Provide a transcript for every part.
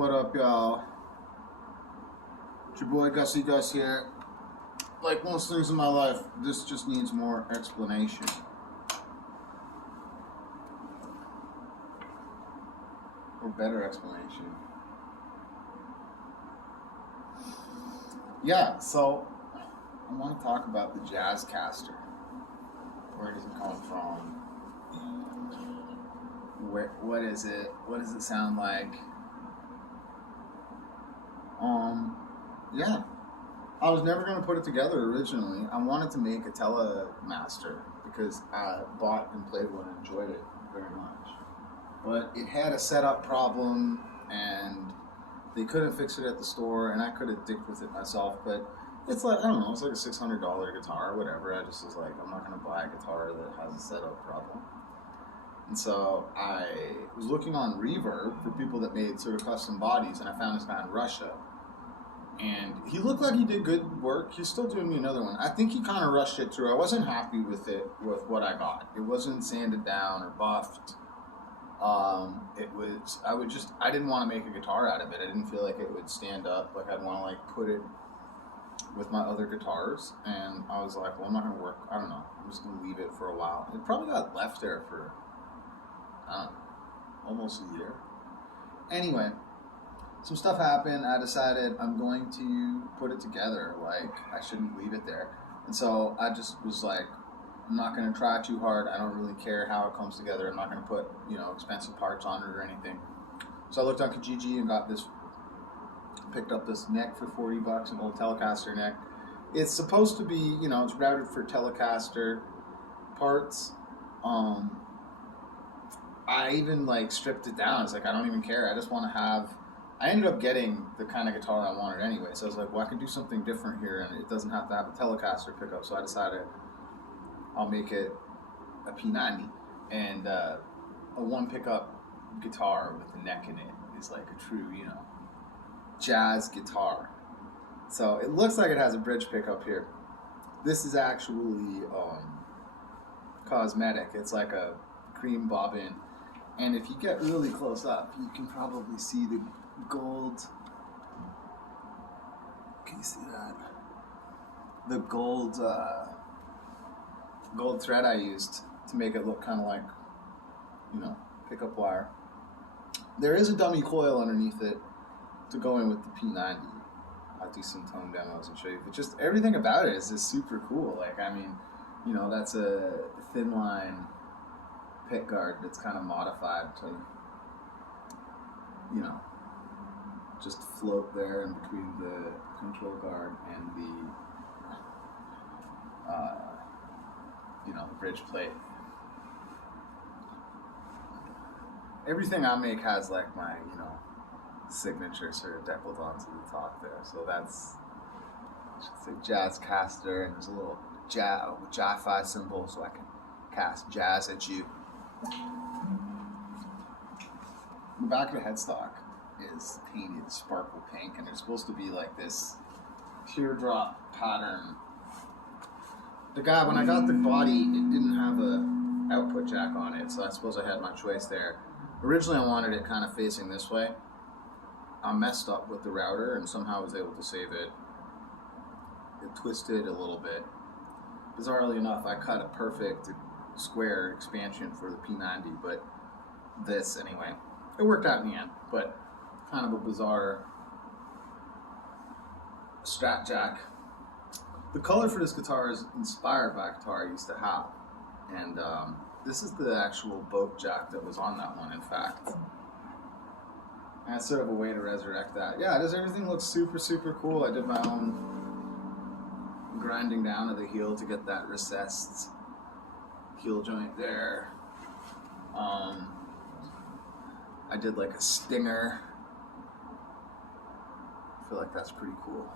What up, y'all? It's your boy Gussie Gus here. Like most things in my life, this just needs more explanation. Or better explanation. Yeah, so I want to talk about the Jazzcaster. Where does it come from? What is it? What does it sound like? Yeah. I was never going to put it together originally. I wanted to make a Telemaster because I bought and played one and enjoyed it very much. But it had a setup problem and they couldn't fix it at the store, and I could have dicked with it myself, but it's like, I don't know, it's like a $600 guitar or whatever. I just was like, I'm not going to buy a guitar that has a setup problem. And so I was looking on Reverb for people that made sort of custom bodies, and I found this guy in Russia. And he looked like he did good work. He's still doing me another one. I think he kind of rushed it through. I wasn't happy with it, with what I got. It wasn't sanded down or buffed. I didn't want to make a guitar out of it. I didn't feel like it would stand up. Like I'd want to like put it with my other guitars. And I was like, well, I'm not going to work. I don't know. I'm just going to leave it for a while. It probably got left there for, I don't know, almost a year. Anyway, some stuff happened. I decided I'm going to put it together. Like, I shouldn't leave it there. And so I just was like, I'm not going to try too hard. I don't really care how it comes together. I'm not going to put, expensive parts on it or anything. So I looked on Kijiji and picked up this neck for $40, an old Telecaster neck. It's supposed to be, it's routed for Telecaster parts. I even stripped it down. It's like, I don't even care. I just want to have, I ended up getting the kind of guitar I wanted anyway. So I was like, well, I can do something different here and it doesn't have to have a Telecaster pickup. So I decided I'll make it a P90, and a one pickup guitar with a neck in it is like a true, jazz guitar. So it looks like it has a bridge pickup here. This is actually cosmetic. It's like a cream bobbin, and if you get really close up, you can probably see the gold. Can you see that? The gold thread I used to make it look kind of like, pickup wire. There is a dummy coil underneath it to go in with the P90. I'll do some tone demos and show you, but just everything about it is just super cool. Like, I mean, that's a thin line pick guard that's kind of modified to, just float there in between the control guard and the the bridge plate. Everything I make has like my, signature sort of deckled onto the top there. So that's, I should say, Jazzcaster, and there's a little Jai-Fi symbol so I can cast jazz at you. The back of the headstock is painted sparkle pink, and there's supposed to be like this teardrop pattern. The guy, when I got the body, it didn't have a output jack on it, so I suppose I had my choice there. Originally I wanted it kind of facing this way. I messed up with the router and somehow was able to save it. It twisted a little bit. Bizarrely enough, I cut a perfect square expansion for the P90, but this anyway. It worked out in the end, but kind of a bizarre Strat jack. The color for this guitar is inspired by a guitar I used to have, and this is the actual boat jack that was on that one, in fact. And that's sort of a way to resurrect that. Yeah, everything looks super, super cool. I did my own grinding down of the heel to get that recessed heel joint there. I did like a stinger. I feel like that's pretty cool.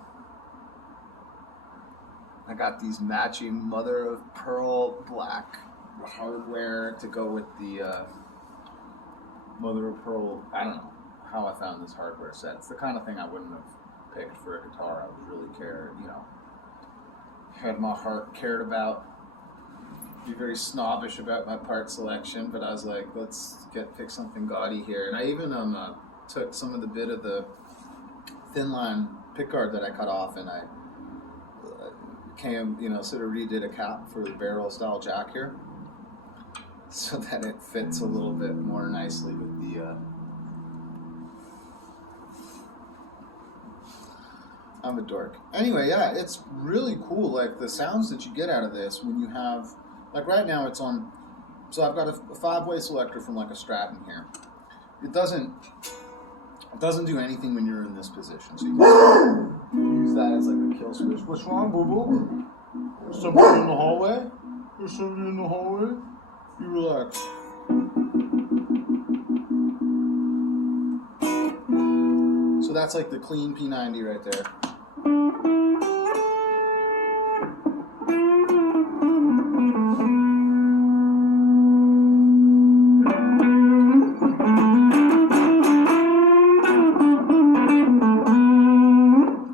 I got these matching mother of pearl black hardware to go with the mother of pearl. I don't know how I found this hardware set. It's the kind of thing I wouldn't have picked for a guitar. I was really had my heart cared about. Be very snobbish about my part selection, but I was like, let's pick something gaudy here. And I even took some of the bit of the thin line pickguard that I cut off, and I sort of redid a cap for the barrel style jack here, so that it fits a little bit more nicely with the. I'm a dork. Anyway, yeah, it's really cool. Like the sounds that you get out of this when you have, like right now it's on. So I've got a 5-way selector from like a Strat in here. It doesn't do anything when you're in this position. So you can use that as like a kill switch. What's wrong, boo boo? There's somebody in the hallway? There's somebody in the hallway? You relax. So that's like the clean P90 right there.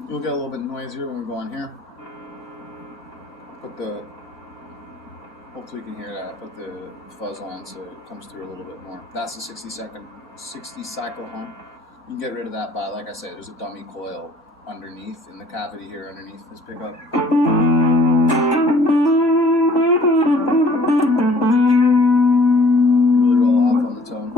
You'll get a little bit noisier when we go on here. Hopefully you can hear that. Put the fuzz on so it comes through a little bit more. That's the 60 cycle hum. You can get rid of that by, like I said, there's a dummy coil underneath, in the cavity here underneath this pickup. Really roll off on the tone.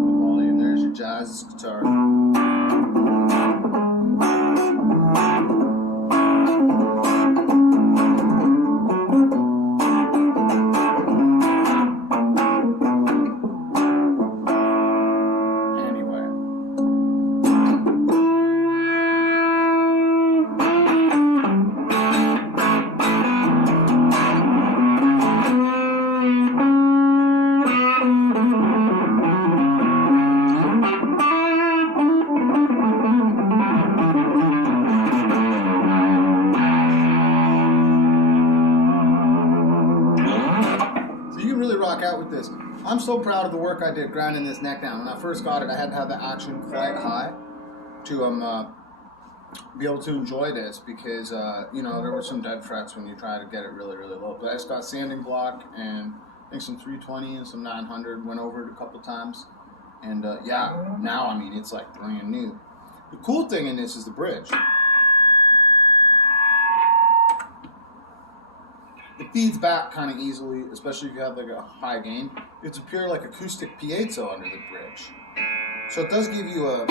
The volume, there's your jazz guitar. Out with this. I'm so proud of the work I did grinding this neck down. When I first got it, I had to have the action quite high to be able to enjoy this, because there were some dead frets when you try to get it really, really low. But I just got sanding block and I think some 320 and some 900, went over it a couple times, and now I mean it's like brand new. The cool thing in this is the bridge. It feeds back kind of easily, especially if you have like a high gain. It's a pure like acoustic piezo under the bridge. So it does give you a,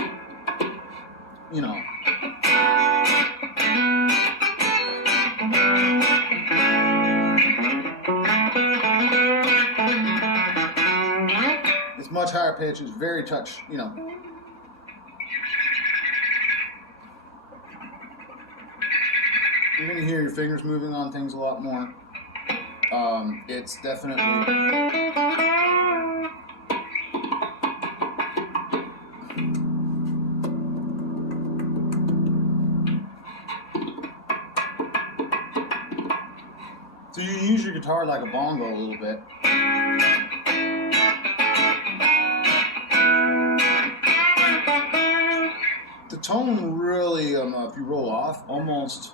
it's much higher pitch, it's very touch, You're going to hear your fingers moving on things a lot more. It's definitely... So you can use your guitar like a bongo a little bit. The tone really, if you roll off, almost...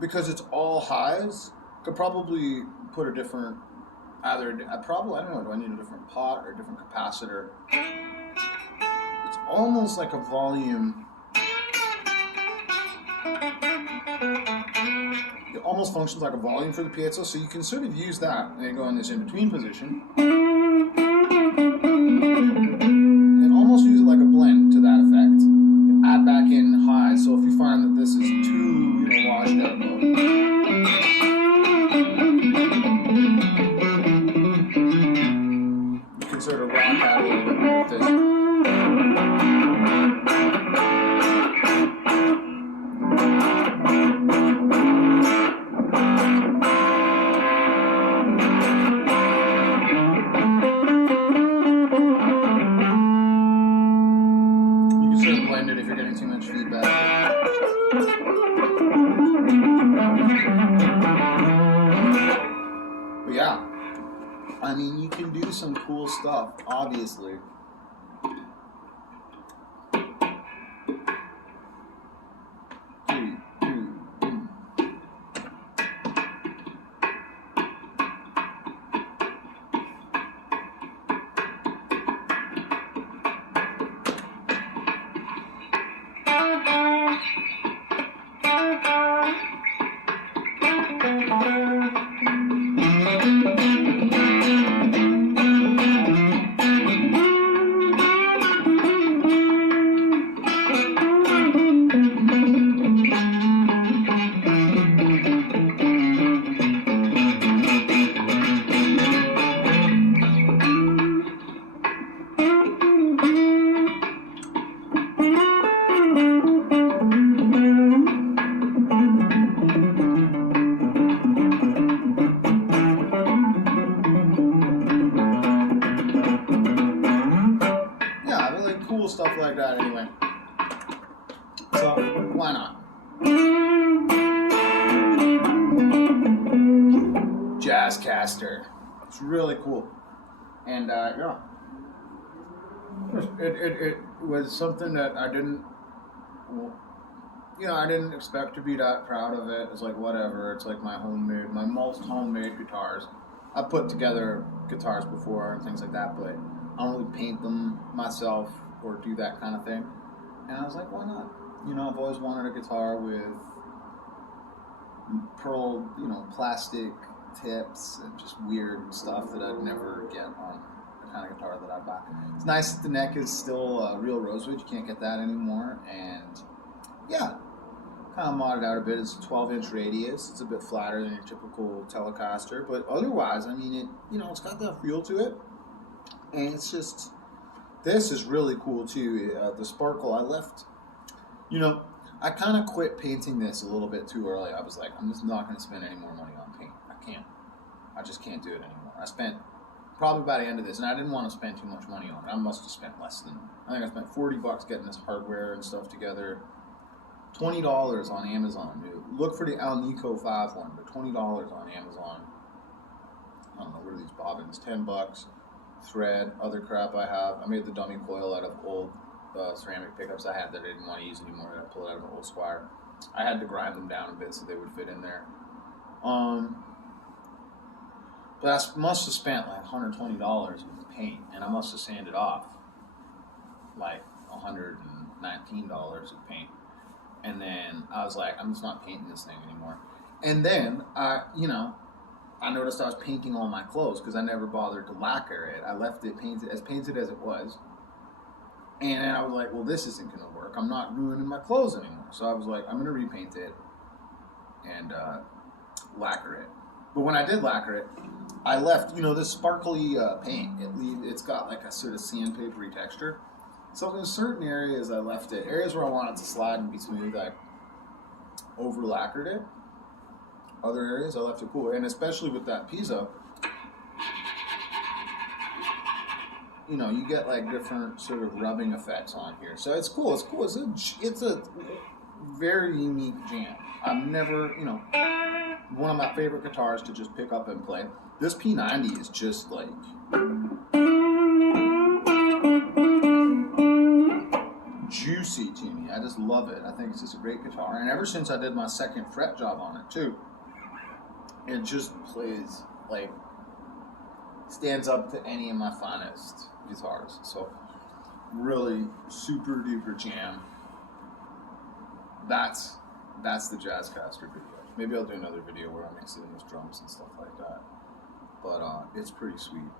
because it's all highs, could probably put a different, I don't know, do I need a different pot or a different capacitor? It's almost like a volume. It almost functions like a volume for the piezo, so you can sort of use that and then go in this in-between position. And almost use it like a blend to that effect. And add back in highs, so if you find that this is too washed out mode. You can sort of rock out a little bit more with this. You can sort of blend it if you're getting too much feedback. But yeah, I mean, you can do some cool stuff, obviously. cool stuff like that anyway. So why not? Jazzcaster. It's really cool. And yeah. It was something that I didn't, I didn't expect to be that proud of it. It's like, whatever. It's like my most homemade guitars. I've put together guitars before and things like that, but I don't really paint them myself or do that kind of thing. And I was like, why not? I've always wanted a guitar with pearl, plastic tips and just weird stuff that I'd never get on the kind of guitar that I buy. It's nice that the neck is still real rosewood. You can't get that anymore. And yeah, kind of modded out a bit. It's a 12-inch radius. It's a bit flatter than your typical Telecaster, but otherwise, I mean, it's got that feel to it. And it's just, this is really cool too. The sparkle, I left, I kind of quit painting this a little bit too early. I was like, I'm just not going to spend any more money on paint. I just can't do it anymore. I spent probably by the end of this, and I didn't want to spend too much money on it. I must have spent less than, I think I spent $40 getting this hardware and stuff together. $20 on Amazon. Look for the Alnico 5 one, but $20 on Amazon. I don't know, what are these bobbins? $10. Thread, other crap I have. I made the dummy coil out of old ceramic pickups I had that I didn't want to use anymore. I pulled out of an old Squire. I had to grind them down a bit so they would fit in there. But I must have spent like $120 with paint, and I must have sanded off like $119 with paint. And then I was like, I'm just not painting this thing anymore. And then I noticed I was painting all my clothes because I never bothered to lacquer it. I left it painted as it was. And then I was like, well, this isn't going to work. I'm not ruining my clothes anymore. So I was like, I'm going to repaint it and lacquer it. But when I did lacquer it, I left, this sparkly paint. It's got like a sort of sandpapery texture. So in certain areas, I left it. Areas where I want it to slide and be smooth, I over lacquered it. Other areas, I left it cool. And especially with that piezo, you get like different sort of rubbing effects on here. So it's cool. It's cool. It's a very unique jam. I've never, one of my favorite guitars to just pick up and play. This P90 is just like juicy to me. I just love it. I think it's just a great guitar. And ever since I did my second fret job on it too, it just plays like, stands up to any of my finest guitars. So really super duper jam. That's the Jazzcaster video. Maybe I'll do another video where I mix it in with drums and stuff like that. But it's pretty sweet.